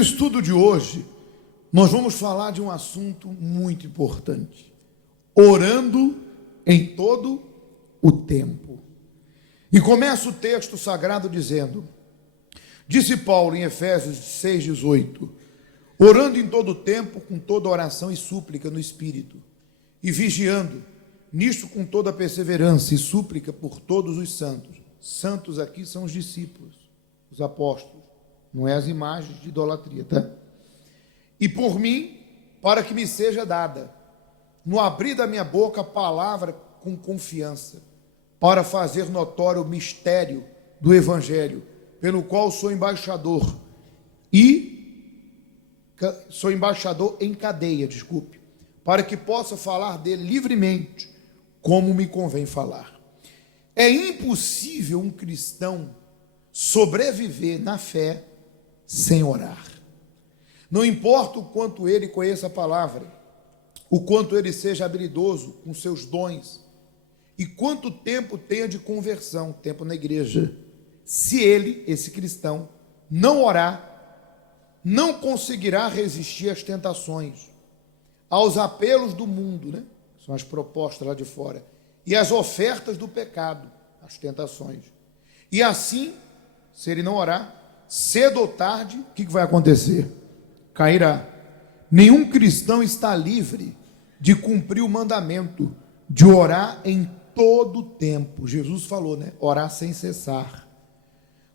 estudo de hoje, nós vamos falar de um assunto muito importante: orando em todo o tempo. E começa o texto sagrado dizendo: disse Paulo em Efésios 6,18: orando em todo o tempo, com toda oração e súplica no Espírito, e vigiando, nisto com toda perseverança e súplica por todos os santos. Santos aqui são os discípulos, os apóstolos, não é as imagens de idolatria, tá? E por mim, para que me seja dada, no abrir da minha boca, a palavra com confiança, para fazer notório o mistério do Evangelho, pelo qual sou embaixador em cadeia, para que possa falar dele livremente, como me convém falar. É impossível um cristão sobreviver na fé sem orar. Não importa o quanto ele conheça a palavra, o quanto ele seja habilidoso com seus dons, e quanto tempo tenha de conversão, tempo na igreja, se ele, esse cristão, não orar, não conseguirá resistir às tentações, aos apelos do mundo, né? São as propostas lá de fora, e às ofertas do pecado, as tentações. E assim, se ele não orar, cedo ou tarde, o que vai acontecer? Cairá. Nenhum cristão está livre de cumprir o mandamento de orar em todo o tempo. Jesus falou, né? Orar sem cessar.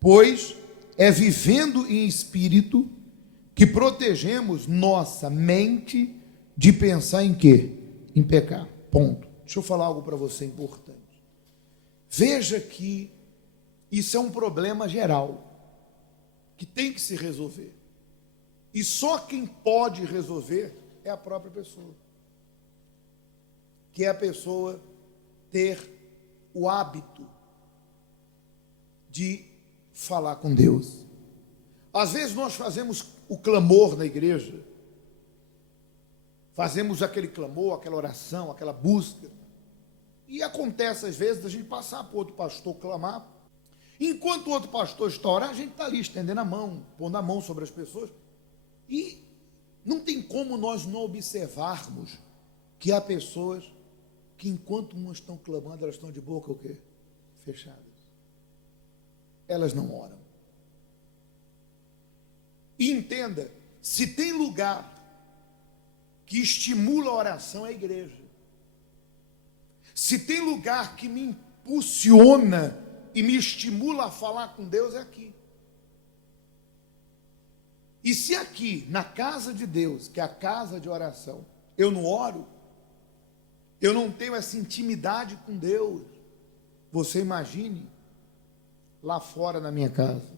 Pois é vivendo em espírito que protegemos nossa mente de pensar em quê? Em pecar. Ponto. Deixa eu falar algo para você importante. Veja que isso é um problema geral que tem que se resolver. E só quem pode resolver é a própria pessoa. Que é a pessoa ter o hábito de falar com Deus. Às vezes nós fazemos o clamor na igreja, fazemos aquele clamor, aquela oração, aquela busca, e acontece às vezes a gente passar para outro pastor clamar, enquanto o outro pastor está orando, a gente está ali estendendo a mão, pondo a mão sobre as pessoas, e não tem como nós não observarmos que há pessoas que enquanto umas estão clamando, elas estão de boca o quê? Fechadas. Elas não oram. E entenda, se tem lugar que estimula a oração, é a igreja. Se tem lugar que me impulsiona e me estimula a falar com Deus, é aqui. E se aqui, na casa de Deus, que é a casa de oração, eu não oro, eu não tenho essa intimidade com Deus, você imagine lá fora na minha casa.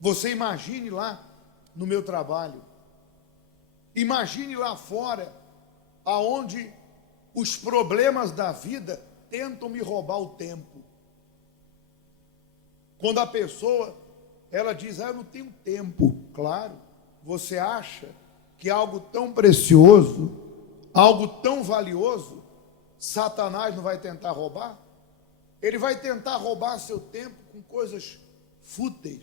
Você imagine lá no meu trabalho. Imagine lá fora, aonde os problemas da vida tentam me roubar o tempo. Quando a pessoa, ela diz, eu não tenho tempo. Claro, você acha que algo tão precioso, algo tão valioso, Satanás não vai tentar roubar? Ele vai tentar roubar seu tempo com coisas fúteis,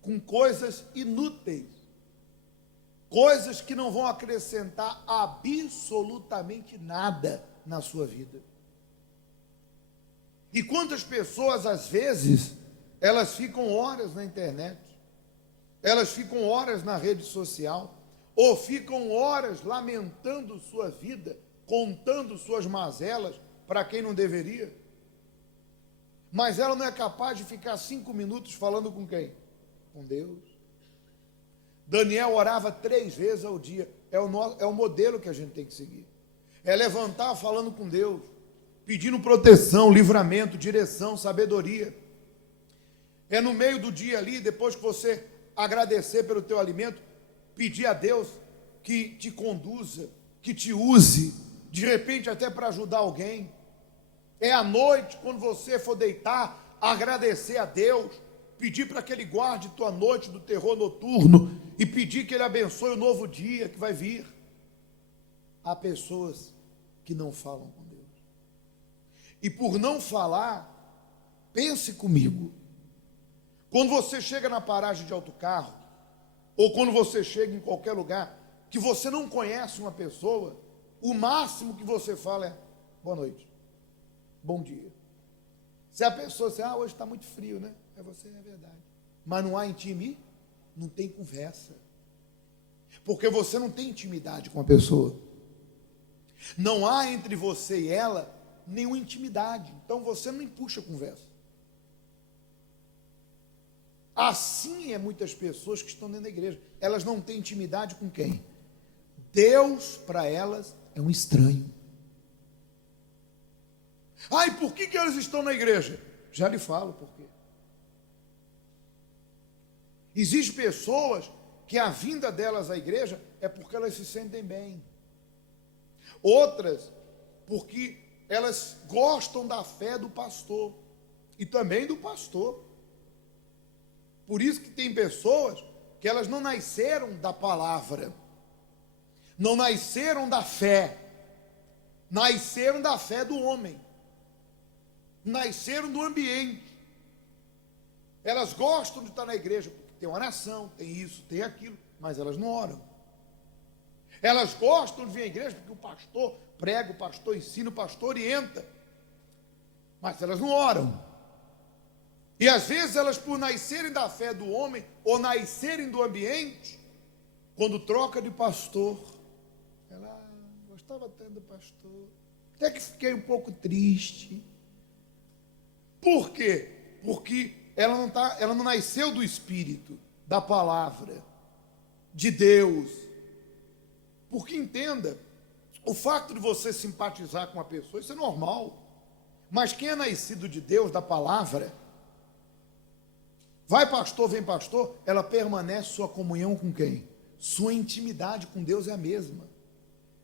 com coisas inúteis, coisas que não vão acrescentar absolutamente nada na sua vida. E quantas pessoas, às vezes, elas ficam horas na internet, elas ficam horas na rede social, ou ficam horas lamentando sua vida, contando suas mazelas para quem não deveria, mas ela não é capaz de ficar 5 minutos falando com quem? Com Deus. Daniel orava 3 vezes ao dia, é o modelo que a gente tem que seguir, é levantar falando com Deus, pedindo proteção, livramento, direção, sabedoria, é no meio do dia ali, depois que você agradecer pelo teu alimento, pedir a Deus que te conduza, que te use, de repente até para ajudar alguém, é à noite, quando você for deitar, agradecer a Deus, pedir para que Ele guarde tua noite do terror noturno e pedir que Ele abençoe o novo dia que vai vir. Há pessoas que não falam com Deus. E por não falar, pense comigo, quando você chega na paragem de autocarro, ou quando você chega em qualquer lugar, que você não conhece uma pessoa, o máximo que você fala é boa noite, bom dia. Se a pessoa diz, hoje está muito frio, né? É verdade. Mas não há intimidade, não tem conversa. Porque você não tem intimidade com a pessoa. Não há entre você e ela nenhuma intimidade. Então você não puxa conversa. Assim é muitas pessoas que estão dentro da igreja. Elas não têm intimidade com quem? Deus, para elas, é um estranho. E por que elas estão na igreja? Já lhe falo por quê. Existem pessoas que a vinda delas à igreja é porque elas se sentem bem. Outras, porque elas gostam da fé do pastor e também do pastor. Por isso que tem pessoas que elas não nasceram da palavra, não nasceram da fé, nasceram da fé do homem, nasceram do ambiente. Elas gostam de estar na igreja, porque tem oração, tem isso, tem aquilo, mas elas não oram. Elas gostam de vir à igreja porque o pastor prega, o pastor ensina, o pastor orienta, mas elas não oram. E às vezes elas, por nascerem da fé do homem, ou nascerem do ambiente, quando troca de pastor, ela gostava tanto do pastor, até que fiquei um pouco triste. Por quê? Porque ela não nasceu do Espírito, da palavra, de Deus. Porque entenda, o fato de você simpatizar com uma pessoa, isso é normal. Mas quem é nascido de Deus, da palavra, vai pastor, vem pastor, ela permanece sua comunhão com quem? Sua intimidade com Deus é a mesma.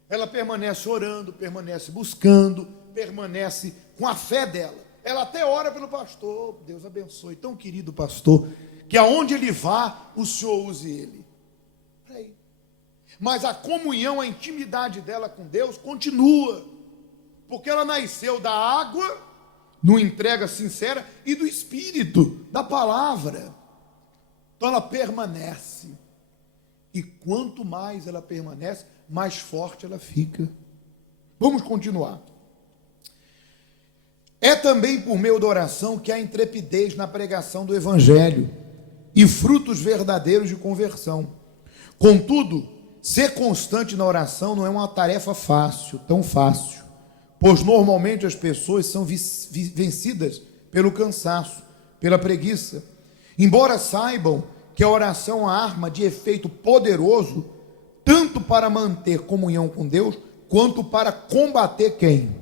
Ela permanece orando, permanece buscando, permanece com a fé dela. Ela até ora pelo pastor, Deus abençoe, tão querido pastor, que aonde ele vá, o Senhor use ele. Aí. Mas a comunhão, a intimidade dela com Deus continua, porque ela nasceu da água, numa entrega sincera, e do Espírito, da palavra. Então ela permanece, e quanto mais ela permanece, mais forte ela fica. Vamos continuar. É também por meio da oração que há intrepidez na pregação do Evangelho e frutos verdadeiros de conversão. Contudo, ser constante na oração não é uma tarefa fácil, tão fácil, pois normalmente as pessoas são vencidas pelo cansaço, pela preguiça. Embora saibam que a oração é uma arma de efeito poderoso, tanto para manter comunhão com Deus, quanto para combater quem?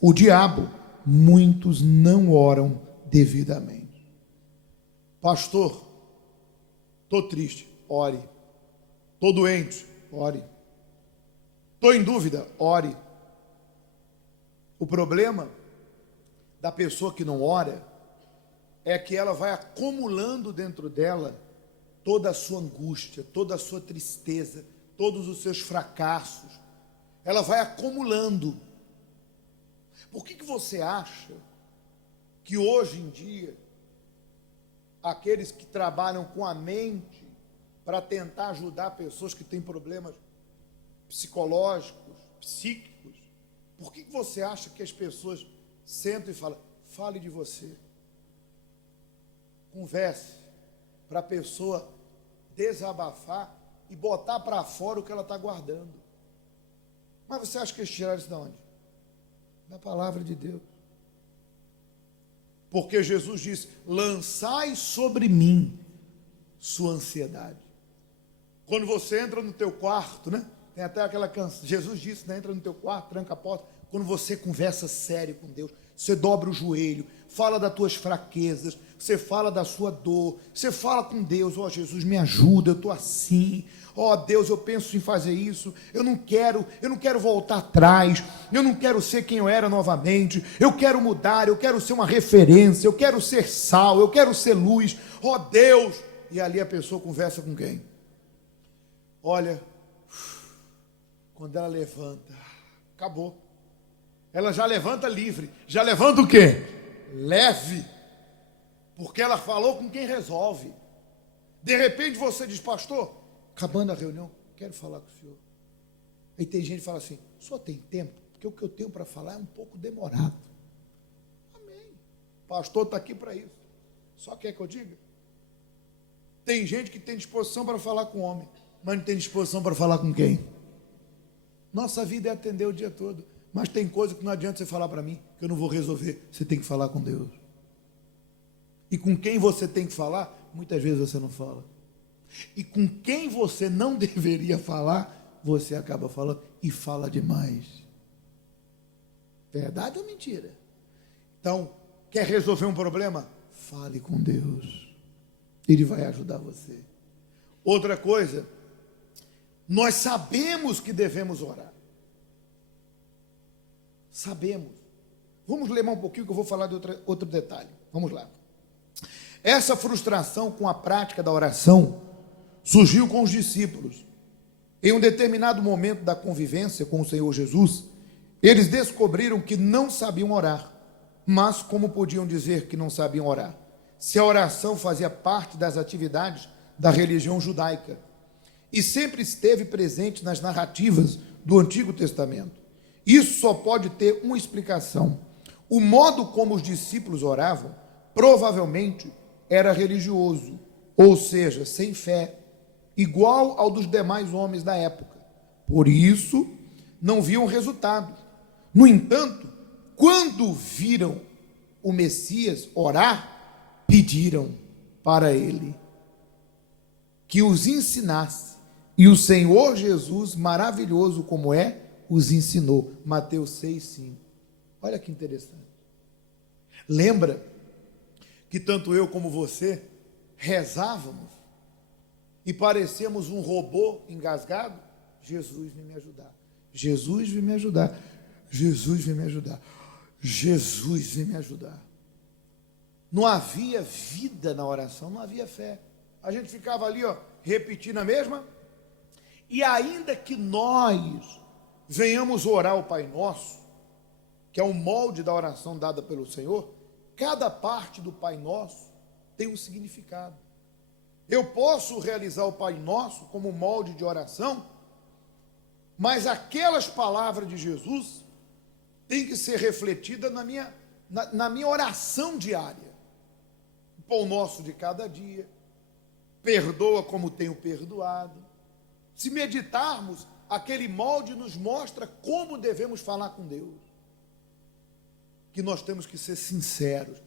O diabo. Muitos não oram devidamente. Pastor, estou triste, ore. Estou doente, ore. Estou em dúvida, ore. O problema da pessoa que não ora é que ela vai acumulando dentro dela toda a sua angústia, toda a sua tristeza, todos os seus fracassos. Ela vai acumulando. Por que você acha que hoje em dia aqueles que trabalham com a mente para tentar ajudar pessoas que têm problemas psicológicos, psíquicos, por que você acha que as pessoas sentam e falam, fale de você, converse, para a pessoa desabafar e botar para fora o que ela está guardando? Mas você acha que eles tiraram isso de onde? Da palavra de Deus. Porque Jesus disse, lançai sobre mim sua ansiedade. Quando você entra no teu quarto, né? Tem até aquela canção, Jesus disse, né? Entra no teu quarto, tranca a porta. Quando você conversa sério com Deus, você dobra o joelho, fala das tuas fraquezas, você fala da sua dor, você fala com Deus, Jesus, me ajuda, eu estou assim, Deus, eu penso em fazer isso, eu não quero voltar atrás, eu não quero ser quem eu era novamente, eu quero mudar, eu quero ser uma referência, eu quero ser sal, eu quero ser luz, Deus, e ali a pessoa conversa com quem? Olha, quando ela levanta, acabou. Ela já levanta livre. Já levanta o quê? Leve. Porque ela falou com quem resolve. De repente você diz, pastor, acabando a reunião, quero falar com o senhor. Aí tem gente que fala assim, o senhor tem tempo? Porque o que eu tenho para falar é um pouco demorado. Amém. O pastor está aqui para isso. Só quer que eu diga? Tem gente que tem disposição para falar com o homem, mas não tem disposição para falar com quem? Nossa vida é atender o dia todo. Mas tem coisa que não adianta você falar para mim, que eu não vou resolver. Você tem que falar com Deus. E com quem você tem que falar, muitas vezes você não fala. E com quem você não deveria falar, você acaba falando e fala demais. Verdade ou mentira? Então, quer resolver um problema? Fale com Deus. Ele vai ajudar você. Outra coisa, nós sabemos que devemos orar. Sabemos. Vamos ler mais um pouquinho que eu vou falar de outro detalhe. Vamos lá. Essa frustração com a prática da oração surgiu com os discípulos. Em um determinado momento da convivência com o Senhor Jesus, eles descobriram que não sabiam orar. Mas como podiam dizer que não sabiam orar? Se a oração fazia parte das atividades da religião judaica e sempre esteve presente nas narrativas do Antigo Testamento. Isso só pode ter uma explicação. O modo como os discípulos oravam provavelmente era religioso, ou seja, sem fé, igual ao dos demais homens da época. Por isso, não viam resultado. No entanto, quando viram o Messias orar, pediram para ele que os ensinasse. E o Senhor Jesus, maravilhoso como é, os ensinou. Mateus 6:5. Olha que interessante. Lembra que tanto eu como você rezávamos e parecíamos um robô engasgado? Jesus vem me ajudar. Jesus vem me ajudar. Jesus vem me ajudar. Jesus vem me ajudar. Não havia vida na oração, não havia fé. A gente ficava ali, repetindo a mesma. E ainda que nós venhamos orar o Pai Nosso, que é um molde da oração dada pelo Senhor, cada parte do Pai Nosso tem um significado. Eu posso realizar o Pai Nosso como molde de oração, mas aquelas palavras de Jesus têm que ser refletidas na minha oração diária. O pão nosso de cada dia, perdoa como tenho perdoado. Se meditarmos, aquele molde nos mostra como devemos falar com Deus. Que nós temos que ser sinceros,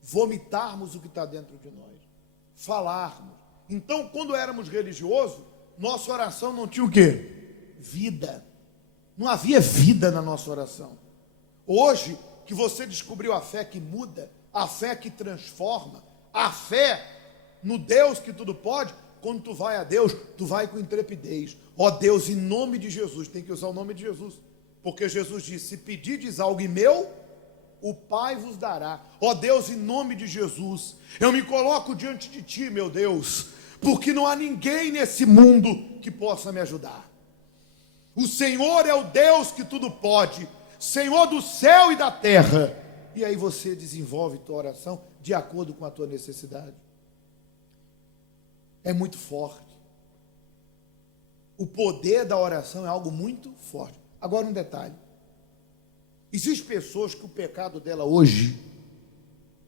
vomitarmos o que está dentro de nós, falarmos. Então, quando éramos religiosos, nossa oração não tinha o quê? Vida. Não havia vida na nossa oração. Hoje, que você descobriu a fé que muda, a fé que transforma, a fé no Deus que tudo pode, quando tu vai a Deus, tu vai com intrepidez. Ó Deus, em nome de Jesus, tem que usar o nome de Jesus, porque Jesus disse, se pedirdes algo em meu, o Pai vos dará. Ó Deus, em nome de Jesus, eu me coloco diante de ti, meu Deus, porque não há ninguém nesse mundo que possa me ajudar. O Senhor é o Deus que tudo pode, Senhor do céu e da terra. E aí você desenvolve tua oração de acordo com a tua necessidade. É muito forte. O poder da oração é algo muito forte. Agora um detalhe. Existem pessoas que o pecado dela hoje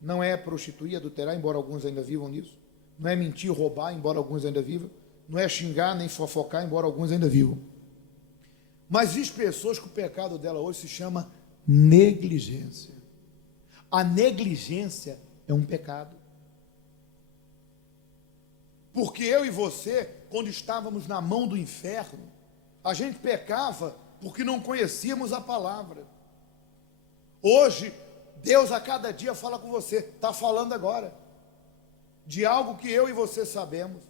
não é prostituir, adulterar, embora alguns ainda vivam nisso. Não é mentir, roubar, embora alguns ainda vivam. Não é xingar, nem fofocar, embora alguns ainda vivam. Mas existem pessoas que o pecado dela hoje se chama negligência. A negligência é um pecado. Porque eu e você, quando estávamos na mão do inferno, a gente pecava porque não conhecíamos a palavra. Hoje, Deus a cada dia fala com você, está falando agora, de algo que eu e você sabemos,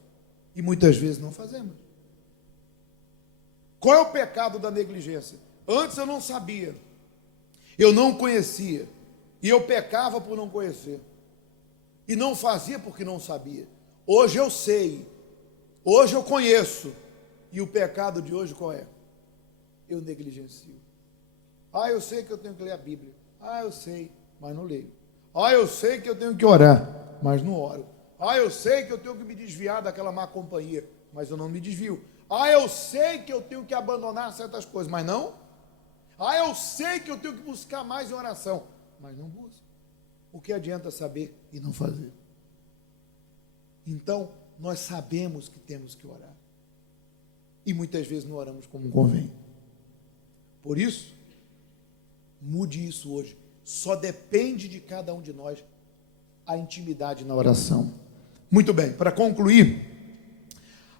e muitas vezes não fazemos. Qual é o pecado da negligência? Antes eu não sabia, eu não conhecia, e eu pecava por não conhecer, e não fazia porque não sabia. Hoje eu sei, hoje eu conheço, e o pecado de hoje qual é? Eu negligencio. Eu sei que eu tenho que ler a Bíblia. Eu sei, mas não leio. Eu sei que eu tenho que orar, mas não oro. Eu sei que eu tenho que me desviar daquela má companhia. mas eu não me desvio. Ah, eu sei que eu tenho que abandonar certas coisas, mas não. Ah, eu sei que eu tenho que buscar mais em oração, mas não busco. O que adianta saber e não fazer? Então, nós sabemos que temos que orar. E muitas vezes não oramos como convém. Por isso, mude isso hoje. Só depende de cada um de nós a intimidade na oração. Muito bem, para concluir,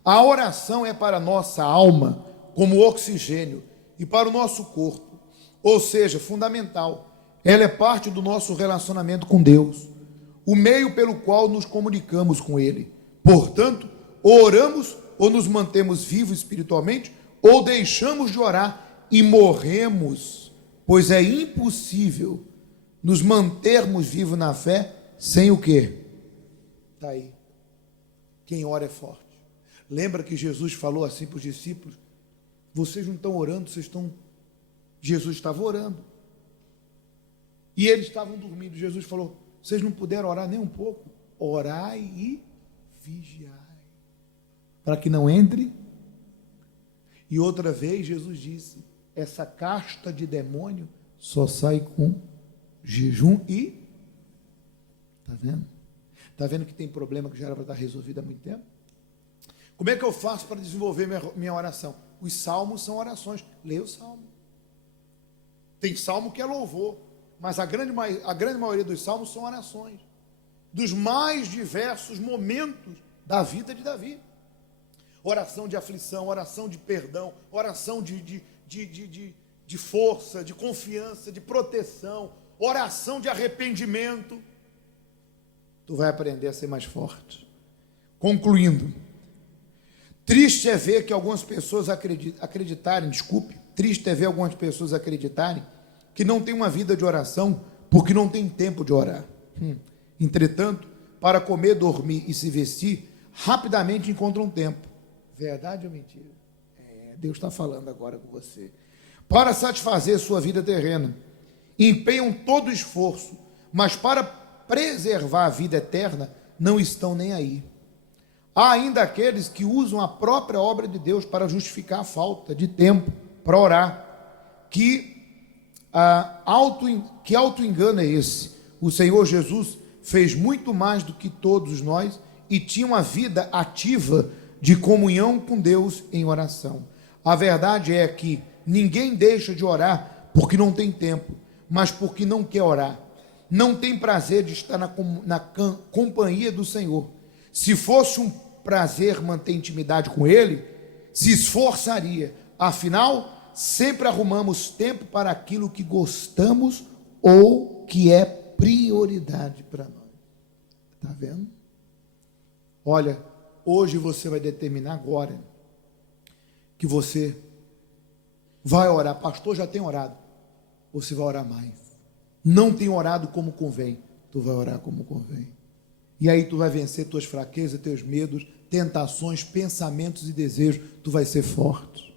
a oração é para a nossa alma como oxigênio e para o nosso corpo, ou seja, fundamental. Ela é parte do nosso relacionamento com Deus, o meio pelo qual nos comunicamos com Ele. Portanto, ou oramos ou nos mantemos vivos espiritualmente, ou deixamos de orar e morremos, pois é impossível nos mantermos vivos na fé sem o quê? Está aí. Quem ora é forte. Lembra que Jesus falou assim para os discípulos? Vocês não estão orando, vocês estão... Jesus estava orando. E eles estavam dormindo. Jesus falou, vocês não puderam orar nem um pouco? Orai e vigiai, para que não entre. E outra vez Jesus disse, essa casta de demônio só sai com jejum e... Está vendo? Está vendo que tem problema que já era para estar resolvido há muito tempo? Como é que eu faço para desenvolver minha oração? Os salmos são orações. Leia o salmo. Tem salmo que é louvor, mas a grande maioria dos salmos são orações, dos mais diversos momentos da vida de Davi. Oração de aflição, oração de perdão, oração de força, de confiança, de proteção, oração de arrependimento. Tu vai aprender a ser mais forte. Concluindo, triste é ver que algumas pessoas triste é ver algumas pessoas acreditarem que não tem uma vida de oração porque não tem tempo de orar. Entretanto, para comer, dormir e se vestir, rapidamente encontram tempo. Verdade ou mentira? Deus está falando agora com você. Para satisfazer sua vida terrena, empenham todo o esforço, mas para preservar a vida eterna, não estão nem aí. Há ainda aqueles que usam a própria obra de Deus para justificar a falta de tempo para orar. Que auto-engano é esse? O Senhor Jesus fez muito mais do que todos nós e tinha uma vida ativa de comunhão com Deus em oração. A verdade é que ninguém deixa de orar porque não tem tempo, mas porque não quer orar. Não tem prazer de estar na companhia do Senhor. Se fosse um prazer manter intimidade com Ele, se esforçaria. Afinal, sempre arrumamos tempo para aquilo que gostamos ou que é prioridade para nós. Está vendo? Olha, hoje você vai determinar agora que você vai orar. Pastor, já tem orado. Você vai orar mais. Não tem orado como convém. Tu vai orar como convém. E aí tu vai vencer tuas fraquezas, teus medos, tentações, pensamentos e desejos. Tu vai ser forte.